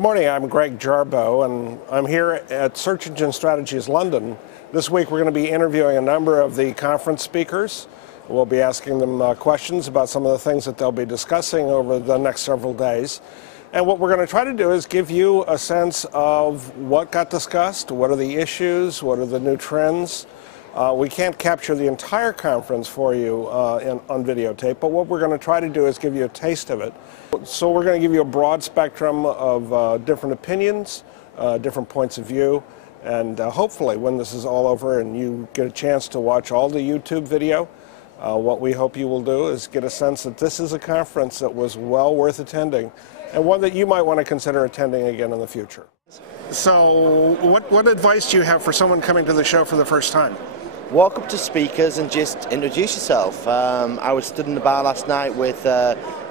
Good morning, I'm Greg Jarboe, and I'm here at Search Engine Strategies London. This week we're going to be interviewing a number of the conference speakers. We'll be asking them questions about some of the things that they'll be discussing over the next several days. And what we're going to try to do is give you a sense of what got discussed, what are the issues, what are the new trends. We can't capture the entire conference for you on videotape, but what we're going to try to do is give you a taste of it. So we're going to give you a broad spectrum of different opinions, different points of view, and hopefully when this is all over and you get a chance to watch all the YouTube video, what we hope you will do is get a sense that this is a conference that was well worth attending and one that you might want to consider attending again in the future. So what advice do you have for someone coming to the show for the first time? Walk up to speakers and just introduce yourself. I was stood in the bar last night with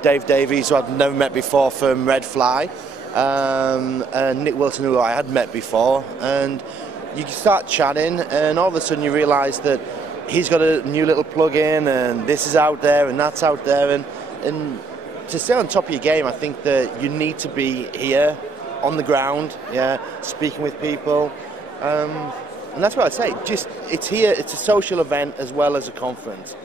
Dave Davies, who I'd never met before, from Red Fly, and Nick Wilson, who I had met before, and you start chatting and all of a sudden you realise that he's got a new little plug-in and this is out there and that's out there, and to stay on top of your game, I think that you need to be here on the ground, speaking with people. And that's what I'd say. Just, it's here, it's a social event as well as a conference.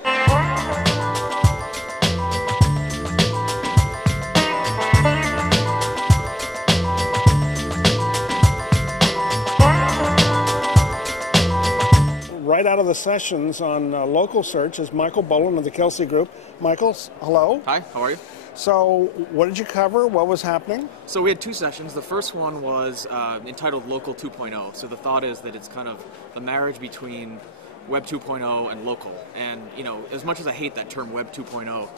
Right out of the sessions on local search is Michael Boland of the Kelsey Group. Michael, hello. Hi, how are you? So what did you cover? What was happening? So we had two sessions. The first one was entitled Local 2.0. So the thought is that it's kind of the marriage between Web 2.0 and local. And, you know, as much as I hate that term Web 2.0,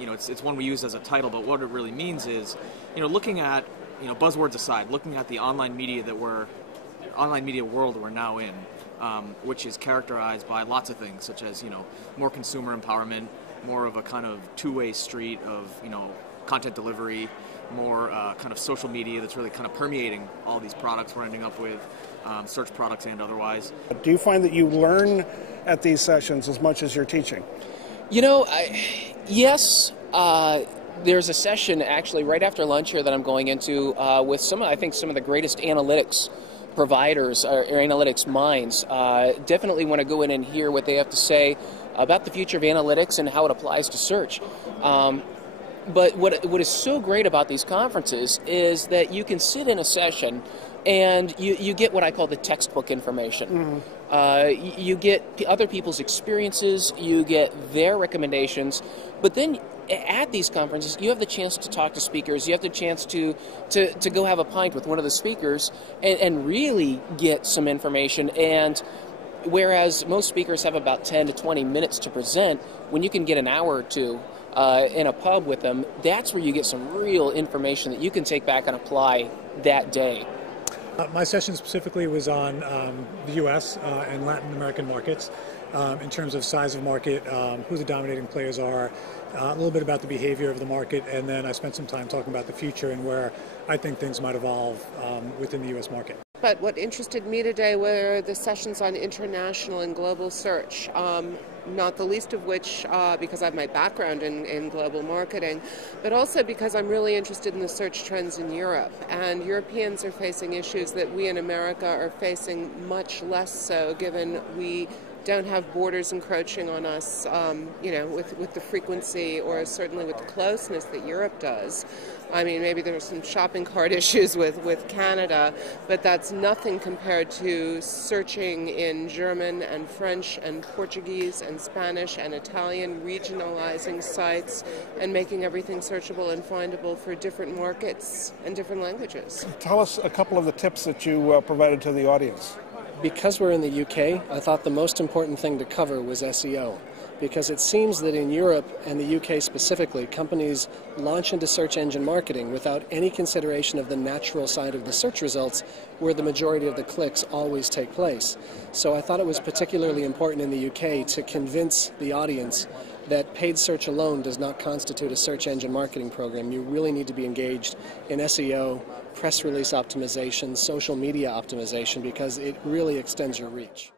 you know, it's one we use as a title, but what it really means is, you know, looking at, you know, buzzwords aside, looking at the online media world we're now in, which is characterized by lots of things, such as, you know, more consumer empowerment, more of a kind of two-way street of, you know, content delivery, more kind of social media that's really kind of permeating all these products we're ending up with, search products and otherwise. Do you find that you learn at these sessions as much as you're teaching? You know, yes. There's a session actually right after lunch here that I'm going into with some of the greatest analytics providers or analytics minds. Definitely want to go in and hear what they have to say about the future of analytics and how it applies to search. But what is so great about these conferences is that you can sit in a session and you get what I call the textbook information. Mm-hmm. You get other people's experiences, you get their recommendations, but then at these conferences, you have the chance to talk to speakers. You have the chance to go have a pint with one of the speakers and really get some information. And whereas most speakers have about 10 to 20 minutes to present, when you can get an hour or two in a pub with them, that's where you get some real information that you can take back and apply that day. My session specifically was on the U.S. And Latin American markets in terms of size of market, who the dominating players are, a little bit about the behavior of the market, and then I spent some time talking about the future and where I think things might evolve within the U.S. market. But what interested me today were the sessions on international and global search, not the least of which because I have my background in global marketing, but also because I'm really interested in the search trends in Europe. And Europeans are facing issues that we in America are facing much less so, given we don't have borders encroaching on us, you know, with the frequency or certainly with the closeness that Europe does. I mean, maybe there are some shopping cart issues with Canada, but that's nothing compared to searching in German and French and Portuguese and Spanish and Italian, regionalizing sites and making everything searchable and findable for different markets and different languages. Tell us a couple of the tips that you provided to the audience. Because we're in the UK, I thought the most important thing to cover was SEO, because it seems that in Europe and the UK specifically, companies launch into search engine marketing without any consideration of the natural side of the search results, where the majority of the clicks always take place. So I thought it was particularly important in the UK to convince the audience that paid search alone does not constitute a search engine marketing program. You really need to be engaged in SEO, press release optimization, social media optimization, because it really extends your reach.